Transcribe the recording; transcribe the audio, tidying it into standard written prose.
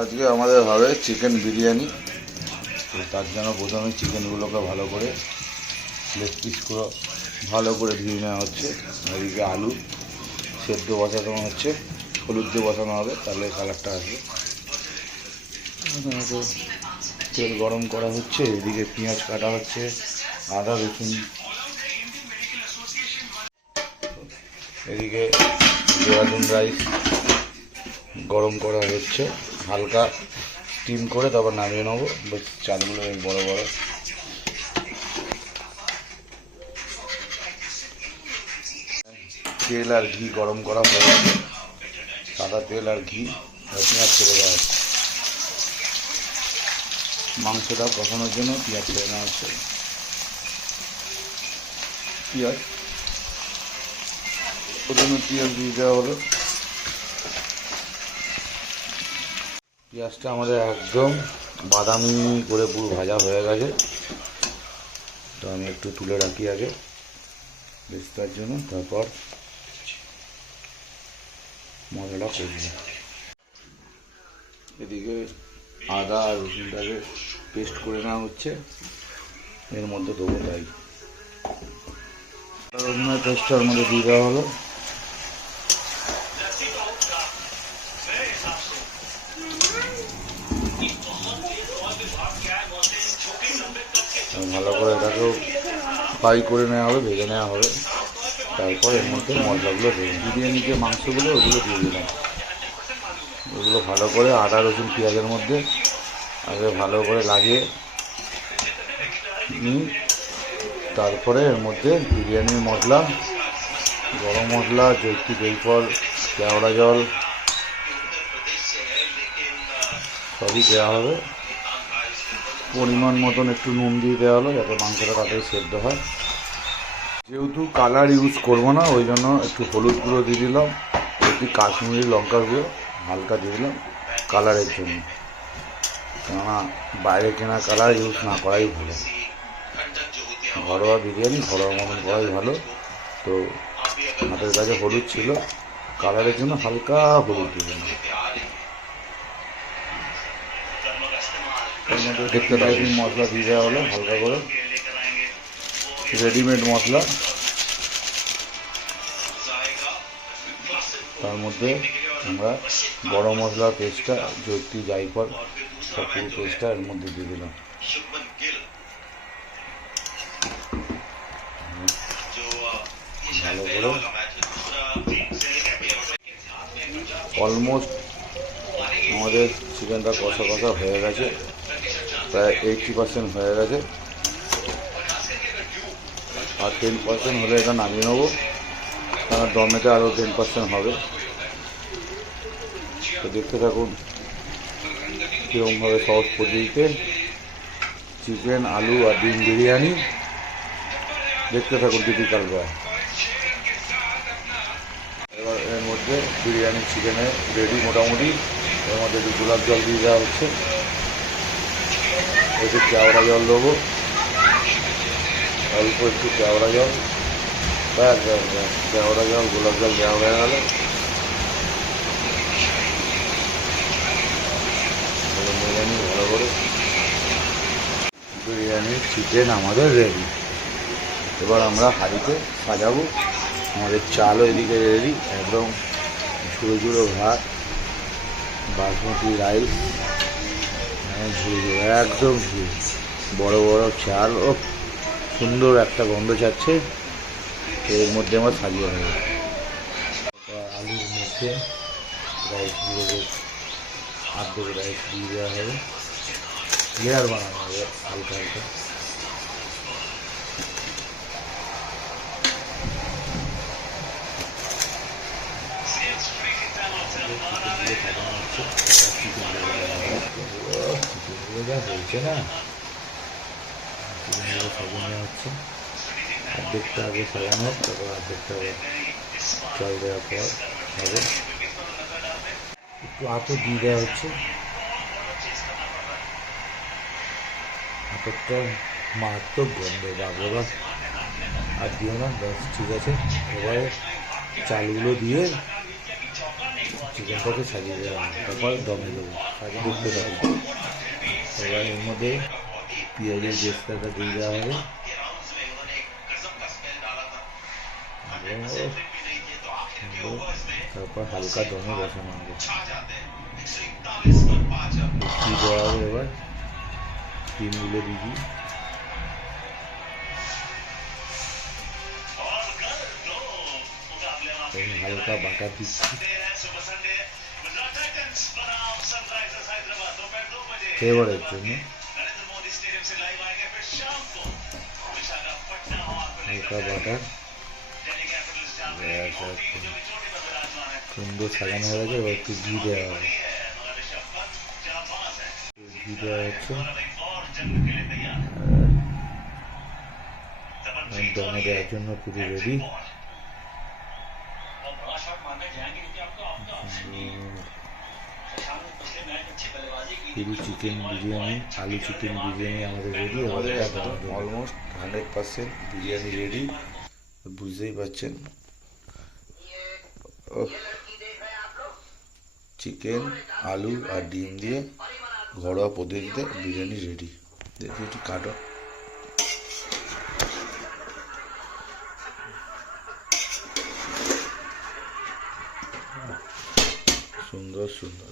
আজকে আমাদের হবে চিকেন বিরিয়ানি। তো তার জন্য প্রথমে চিকেনগুলোকে ভালো করে লেগ পিস করে ভালো করে ধুয়ে নেওয়া হচ্ছে। এদিকে আলু সেদ্ধ বসানো হচ্ছে, হলুদ দিয়ে বসানো হবে, তাহলে কালারটা আসবে। তেল গরম করা হচ্ছে, এদিকে পেঁয়াজ কাটা হচ্ছে, আদা রসুন, এদিকে দেহরাদুন রাইস গরম করা হচ্ছে, হালকা স্টিম করে তারপর নামিয়ে নেবো। বেশ চালগুলো বেশ বড়ো বড়ো। তেল আর ঘি গরম করা হয়ে গেছে, সাদা তেল আর ঘি পেঁয়াজ ছেড়ে দেওয়া হচ্ছে। মাংসটা কষানোর জন্য পেঁয়াজ ছেড়ে নেওয়া হচ্ছে। পেঁয়াজ প্রথমে পেঁয়াজ দিয়ে দেওয়া হলো। পেঁয়াজটা আমাদের একদম বাদামি করে পুরো ভাজা হয়ে গেছে। তো আমি একটু তুলে রাখি আগে বেস্তার জন্য, তারপর মশলা করব। এদিকে আদা আর রসুনটাকে পেস্ট করে নেওয়া হচ্ছে, এর মধ্যে দেবো তাই রসুনের পেস্টটার মধ্যে দিয়ে দেওয়া হলো। ভালো করে এটাকেও ফ্রাই করে নেওয়া হবে, ভেজে নেওয়া হবে। তারপর এর মধ্যে মশলাগুলো দেবো, বিরিয়ানির যে মাংসগুলো ওগুলো দিয়ে দিলাম। ওগুলো ভালো করে আদা রসুন পেঁয়াজের মধ্যে আগে ভালো করে লাগিয়ে নিই। তারপরে এর মধ্যে বিরিয়ানির মশলা, গরম মশলা, জয়ফল, কেওড়া জল সবই দেওয়া হবে। পরিমাণ মতন একটু নুন দিয়ে দেওয়া হলো যাতে মাংসটা তাড়াতাড়ি সেদ্ধ হয়। যেহেতু কালার ইউজ করবো না, ওই জন্য একটু হলুদ গুঁড়ো দিয়ে দিলাম, একটু কাশ্মীরি লঙ্কার গুঁড়ো হালকা দিয়ে দিলাম কালারের জন্য। কেননা বাইরে কেনা কালার ইউজ না করাই ভালো, ঘরোয়া বিরিয়ানি ঘরোয়া মতন করাই ভালো। তো আমাদের কাছে হলুদ ছিল, কালারের জন্য হালকা হলুদ দিয়ে দিলাম। এর মধ্যে দেখতে পাচ্ছি মশলা দিয়ে দেওয়া হলো হালকা করে, রেডিমেড মশলা। তার মধ্যে আমরা গরম মশলার পেস্টটা, জয়িত্রী জায়ফল সব পেস্টটা এর মধ্যে দিয়ে দিলাম। ভালো করে অলমোস্ট আমাদের চিকেনটা কষা কষা হয়ে গেছে, প্রায় 80% হয়ে গেছে। আর 10% হলে এটা নামিয়ে নেবো, কারণ দমেতে আরও 10% হবে। তো দেখতে থাকুন কীরকমভাবে সহজ পদ্ধতিতে চিকেন, আলু আর ডিম বিরিয়ানি। দেখতে থাকুন টিপিক্যাল ভাবে। এবার এর মধ্যে বিরিয়ানি চিকেনের রেডি মোটামুটি। এর মধ্যে একটু গোলাপ জল দিয়ে দেওয়া হচ্ছে, একটু কেওড়া জল দেবো, অল্প একটু কেওড়া জল, কেওড়া জল গোলাপ জল দেওয়া হয়ে গেল। বিরিয়ানি ভালো করে, বিরিয়ানির চিকেন আমাদের রেডি। এবার আমরা হাঁড়িতে সাজাবো। আমাদের চালও এদিকে রেডি, একদম ঝুড়ো ঝুড়ো ভাত, বাসমতি রাইস, ঝুড়ো একদম বড় বড় চাল। ও সুন্দর একটা গন্ধ ছাড়ছে। এর মধ্যে আমার সাজিয়ে হবে আলুর মধ্যে রাইসগুলো, আর্ধেক রাইস দিয়ে দেওয়া হবে, লেয়ার বানানো হবে হালকা হালকা। হয়েছে না, সাজানো হচ্ছে। অর্ধেকটা আগে সাজানো হোক, তারপর অর্ধেকটা জল দেওয়ার পর হবে। একটু আতর দিয়ে দেওয়া হচ্ছে, আতরটা মারাত্মক গন্ধ, বাবা আর দিও না, ব্যাস ঠিক আছে। এবারে চালগুলো দিয়ে চিকেনটাকে সাজিয়ে দেওয়া হবে, তারপর দমে দেবো, দেখতে থাকবো। এবার এর মধ্যে পেঁয়াজের বেস্তাটা দিয়ে দেওয়া হবে, তারপর হালকা দমে বসানো হবে। ঘি দেওয়া হবে, এবার ডিমগুলো দিবি, হালকা বাটার দিচ্ছি, ফ্লেভারের জন্য হালকা বাটার। সুন্দর সাজানো হয়ে গেছে, এবার একটু ঘি দেওয়া হবে, ঘি দেওয়া হচ্ছে, দমে দেওয়ার জন্য পুরো রেডি। পুরো চিকেন বিরিয়ানি, আলু চিকেন বিরিয়ানি আমাদের রেডি। আমাদের অলমোস্ট 100% বিরিয়ানি রেডি, বুঝতেই পারছেন। চিকেন, আলু আর ডিম দিয়ে ঘরোয়া পদ্ধতিতে বিরিয়ানি রেডি। দেখি একটু কাটো। সুন্দর সুন্দর।